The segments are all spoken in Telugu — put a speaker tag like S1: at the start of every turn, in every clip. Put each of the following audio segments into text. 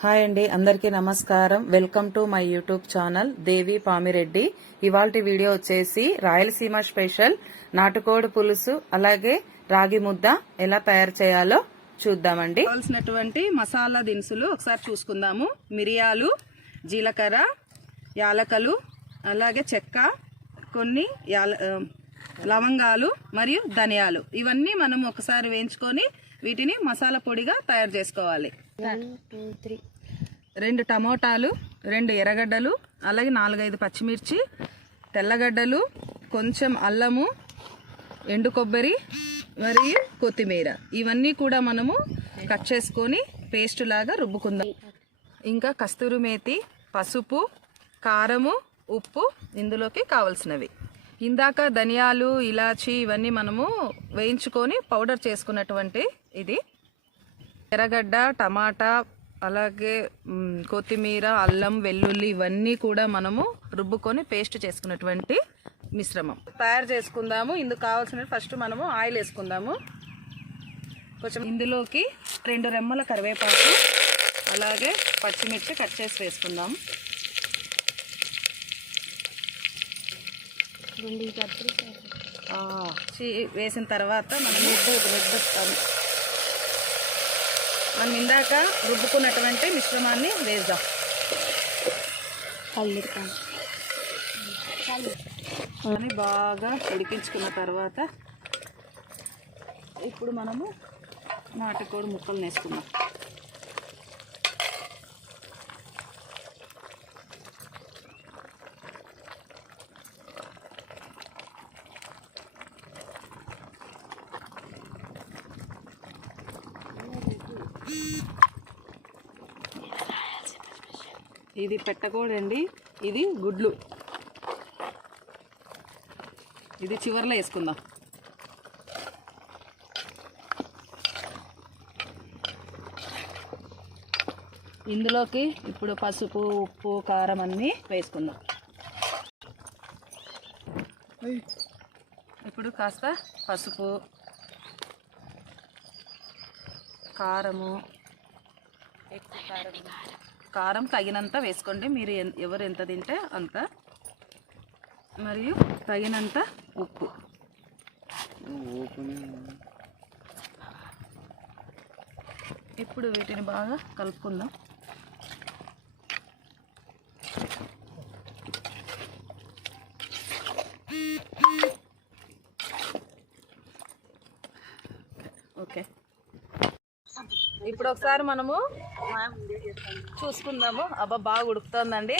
S1: హాయ్ అండి అందరికీ నమస్కారం. Welcome to my YouTube channel Devi Pamireddy. ఇవాల్టి వీడియో వచ్చేసి రాయలసీమ స్పెషల్ నాటుకోడి పులుసు అలాగే రాగి ముద్ద ఎలా తయారు చేయాలో చూద్దామండి.
S2: కావాల్సినటువంటి మసాలా దినుసులు ఒకసారి చూసుకుందాము. మిరియాలు జీలకర్ర యాలకలు అలాగే చెక్క కొన్ని యాల లవంగాలు మరియు ధనియాలు. ఇవన్నీ మనం ఒకసారి వేయించుకొని వీటిని మసాలా పొడిగా తయారు చేసుకోవాలి. రెండు టమోటాలు రెండు ఎర్రగడ్డలు అలాగే నాలుగైదు పచ్చిమిర్చి తెల్లగడ్డలు కొంచెం అల్లము ఎండు కొబ్బరి మరియు కొత్తిమీర. ఇవన్నీ కూడా మనము కట్ చేసుకొని పేస్ట్ లాగా రుబ్బుకుందాం. ఇంకా కస్తూరి మేతి పసుపు కారము ఉప్పు ఇందులోకి కావలసినవి. ఇందాక ధనియాలు ఇలాచి ఇవన్నీ మనము వేయించుకొని పౌడర్ చేసుకున్నటువంటి ఇది. ఎర్రగడ్డ టమాటా అలాగే కొత్తిమీర అల్లం వెల్లుల్లి ఇవన్నీ కూడా మనము రుబ్బుకొని పేస్ట్ చేసుకున్నటువంటి మిశ్రమం తయారు చేసుకుందాము ఇందుకు కావాల్సిన ఫస్ట్ మనము ఆయిల్ వేసుకుందాము కొంచెం ఇందులోకి రెండు రెమ్మల కరివేపాకు అలాగే పచ్చిమిర్చి కట్ చేసి వేసుకుందాం వేసిన తర్వాత మనం ముద్ద రుబ్బుతాము మనం ఇందాక రుబ్బుకున్నటువంటి మిశ్రమాన్ని వేద్దాం. అని బాగా ఉడికించుకున్న తర్వాత ఇప్పుడు మనము నాటుకోడి ముక్కలు వేసుకుందాం. ఇది పెట్టకూడండి ఇది గుడ్లు. ఇది చివర్లో వేసుకుందాం. ఇందులోకి ఇప్పుడు పసుపు ఉప్పు కారం అన్నీ వేసుకుందాం. ఇప్పుడు కాస్త పసుపు కారము కారం కారం తగినంత వేసుకోండి. మీరు ఎవరు ఎంత తింటే అంత. మరియు తగినంత ఉప్పు. ఇప్పుడు వీటిని బాగా కలుపుకుందాం. ఇప్పుడు ఒకసారి మనము చూసుకుందాము. అబ్బా బాగా ఉడుకుతోందండి.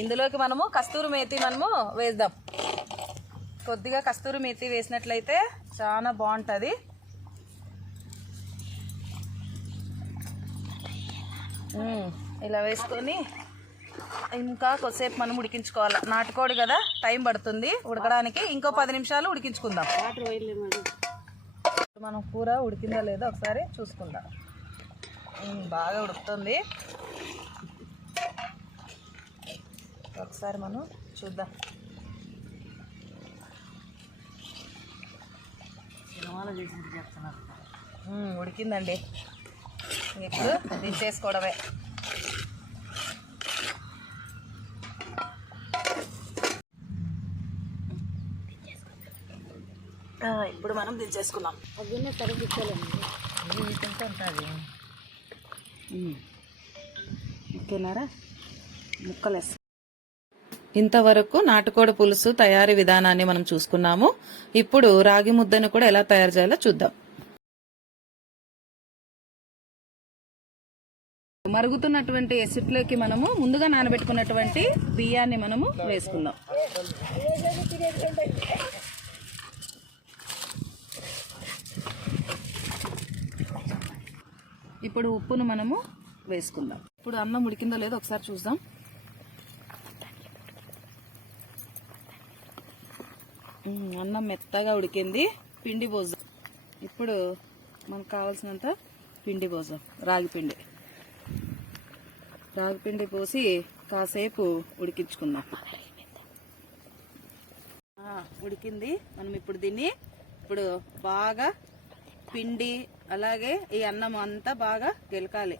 S2: ఇందులోకి మనము కస్తూరి మేతి మనము వేద్దాం. కొద్దిగా కస్తూరి మేతి వేసినట్లయితే చాలా బాగుంటుంది. ఇలా వేసుకొని ఇంకా కొద్దిసేపు మనం ఉడికించుకోవాలి. నాటుకోడి కదా టైం పడుతుంది. ఉడకడానికి ఇంకో పది నిమిషాలు ఉడికించుకుందాం. మనం కూర ఉడికిందా లేదో ఒకసారి చూసుకుందాం. బాగా ఉడుకుతుంది. ఒకసారి మనం చూద్దాం. ఉడికిందండి. ఇప్పుడు దించేసుకోవడమే. ఆ, ఇప్పుడు మనం దించేసుకున్నాం మ్మ్. ఓకేనారా? ముక్కలేసి
S1: ఇంతవరకు నాటుకోడి పులుసు తయారీ విధానాన్ని మనం చూసుకున్నాము. ఇప్పుడు రాగి ముద్దను కూడా ఎలా తయారు చేయాలో చూద్దాం.
S2: మరుగుతున్నటువంటి ఎసిడ్లోకి మనము ముందుగా నానబెట్టుకున్నటువంటి బియ్యాన్ని మనము వేసుకుందాం. ఇప్పుడు ఉప్పును మనము వేసుకుందాం. ఇప్పుడు అన్నం ఉడికిందో లేదో ఒకసారి చూద్దాం. అన్నం మెత్తగా ఉడికింది. పిండి పోద్దాం ఇప్పుడు మనకు కావాల్సినంత పిండి పోద్దాం రాగి పిండి. రాగి పిండి పోసి కాసేపు ఉడికించుకుందాం. ఉడికింది. మనం ఇప్పుడు దీన్ని ఇప్పుడు బాగా పిండి అలాగే ఈ అన్నం అంతా బాగా గెలకాలి.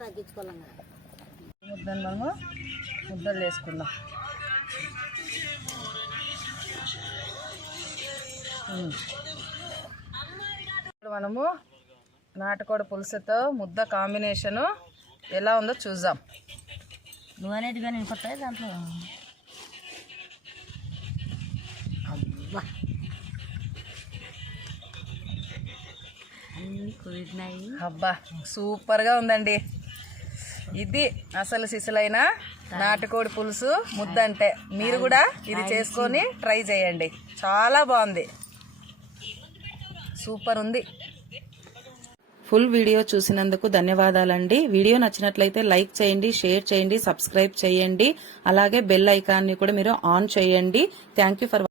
S2: తగ్గించుకోవాలి ముద్దలు వేసుకుందాం ఇప్పుడు మనము నాటుకోడి పులుసుతో ముద్ద కాంబినేషను ఎలా ఉందో చూద్దాం.
S3: నువ్వు అనేది కానీ కొత్త దాంట్లో? అబ్బా అన్నీ కుదిరినాయి
S2: అబ్బా సూపర్గా ఉందండి. ఇది అసలు సిసలైన నాటుకోడి పులుసు ముద్ద అంటే మీరు కూడా ఇది చేసుకొని ట్రై చేయండి. చాలా బాగుంది. సూపర్ ఉంది.
S1: ఫుల్ వీడియో చూసినందుకు ధన్యవాదాలండి. వీడియో నచ్చినట్లయితే లైక్ చేయండి షేర్ చేయండి సబ్స్క్రైబ్ చేయండి. అలాగే బెల్ ఐకాన్ని కూడా మీరు ఆన్ చేయండి. Thank you for